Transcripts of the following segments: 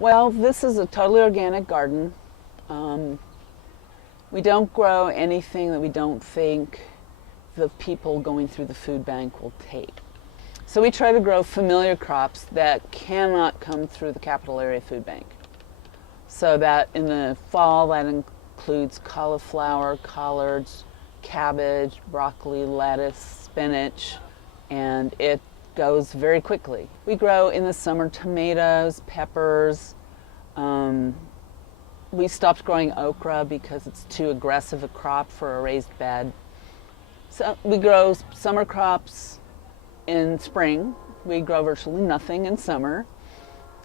Well, this is a totally organic garden. We don't grow anything that we don't think the people going through the food bank will take. So we try to grow familiar crops that cannot come through the capital area food bank. So that in the fall, that includes cauliflower, collards, cabbage, broccoli, lettuce, spinach, and it goes very quickly. We grow in the summer tomatoes, peppers. We stopped growing okra because it's too aggressive a crop for a raised bed. So we grow summer crops in spring. We grow virtually nothing in summer.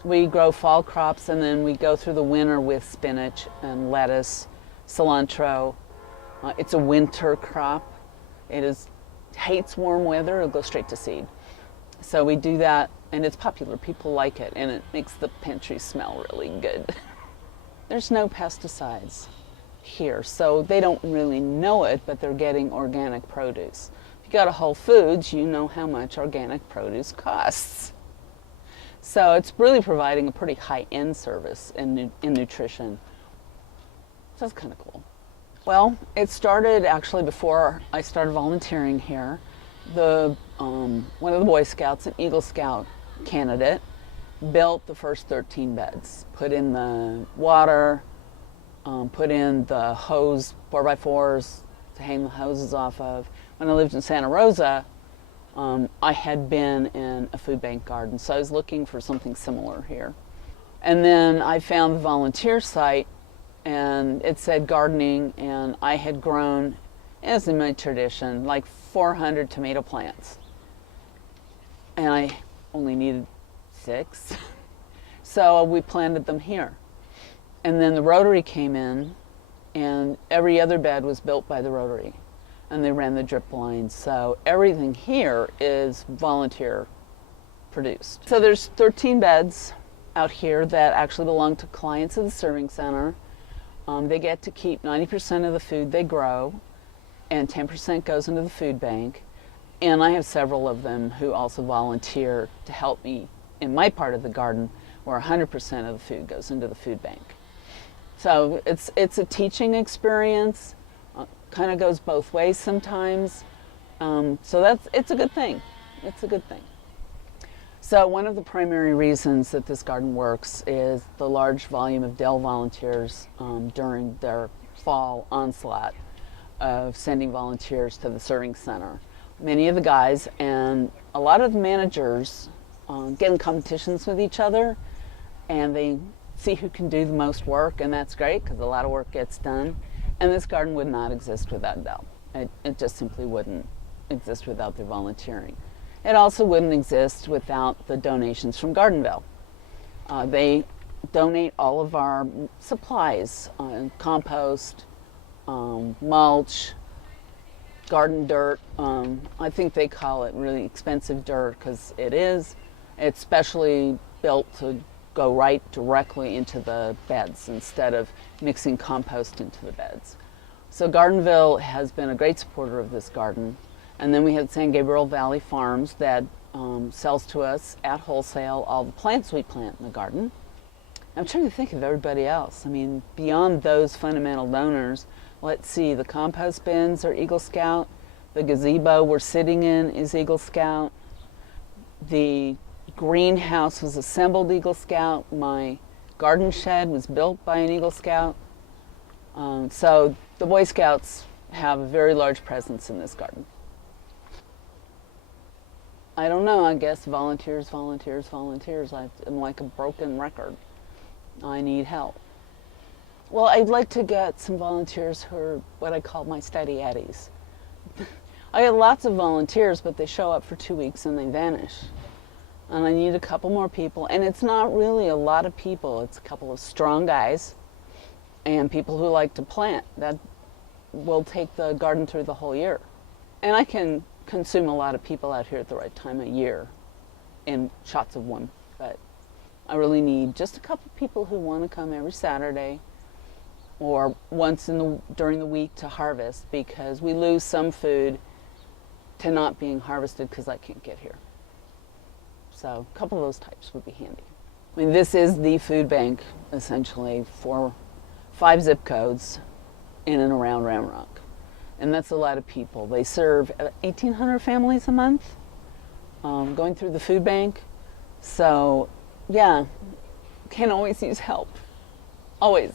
We grow fall crops, and then we go through the winter with spinach and lettuce, cilantro. It's a winter crop. Hates warm weather. It'll go straight to seed. So we do that, and it's popular. People like it, and it makes the pantry smell really good. There's no pesticides here, so they don't really know it, but they're getting organic produce. If you go to Whole Foods, you know how much organic produce costs. So it's really providing a pretty high-end service in nutrition. So that's kind of cool. Well, it started actually before I started volunteering here. One of the Boy Scouts, an Eagle Scout candidate, built the first 13 beds, put in the water, put in the hose, 4x4s to hang the hoses off of. When I lived in Santa Rosa, I had been in a food bank garden, so I was looking for something similar here. And then I found the volunteer site, and it said gardening, and I had grown, as in my tradition, like 400 tomato plants. And I only needed 6. So we planted them here. And then the Rotary came in, and every other bed was built by the Rotary. And they ran the drip lines. So everything here is volunteer produced. So there's 13 beds out here that actually belong to clients of the Serving Center. They get to keep 90% of the food they grow, and 10% goes into the food bank. And I have several of them who also volunteer to help me in my part of the garden, where 100% of the food goes into the food bank. So it's a teaching experience. Kind of goes both ways sometimes. So it's a good thing. It's a good thing. So one of the primary reasons that this garden works is the large volume of Dell volunteers during their fall onslaught of sending volunteers to the Serving Center. Many of the guys and a lot of the managers get in competitions with each other, and they see who can do the most work, and that's great because a lot of work gets done. And this garden would not exist without Dell. It just simply wouldn't exist without their volunteering. It also wouldn't exist without the donations from Gardenville. They donate all of our supplies, compost, mulch, garden dirt. I think they call it really expensive dirt because it is. It's specially built to go right directly into the beds instead of mixing compost into the beds. So Gardenville has been a great supporter of this garden. And then we had San Gabriel Valley Farms that sells to us at wholesale all the plants we plant in the garden. I'm trying to think of everybody else. I mean, beyond those fundamental donors, let's see, the compost bins are Eagle Scout. The gazebo we're sitting in is Eagle Scout. The greenhouse was assembled Eagle Scout. My garden shed was built by an Eagle Scout. So the Boy Scouts have a very large presence in this garden. I don't know, I guess volunteers, volunteers, volunteers. I'm like a broken record. I need help. Well, I'd like to get some volunteers who are what I call my steady eddies. I get lots of volunteers, but they show up for 2 weeks and they vanish. And I need a couple more people, and it's not really a lot of people. It's a couple of strong guys and people who like to plant. That will take the garden through the whole year. And I can consume a lot of people out here at the right time of year in shots of one, but I really need just a couple people who want to come every Saturday or once during the week to harvest, because we lose some food to not being harvested because I can't get here. So a couple of those types would be handy. I mean, this is the food bank, essentially, for 5 zip codes in and around Round Rock. And that's a lot of people. They serve 1,800 families a month going through the food bank. So, yeah, can always use help. Always.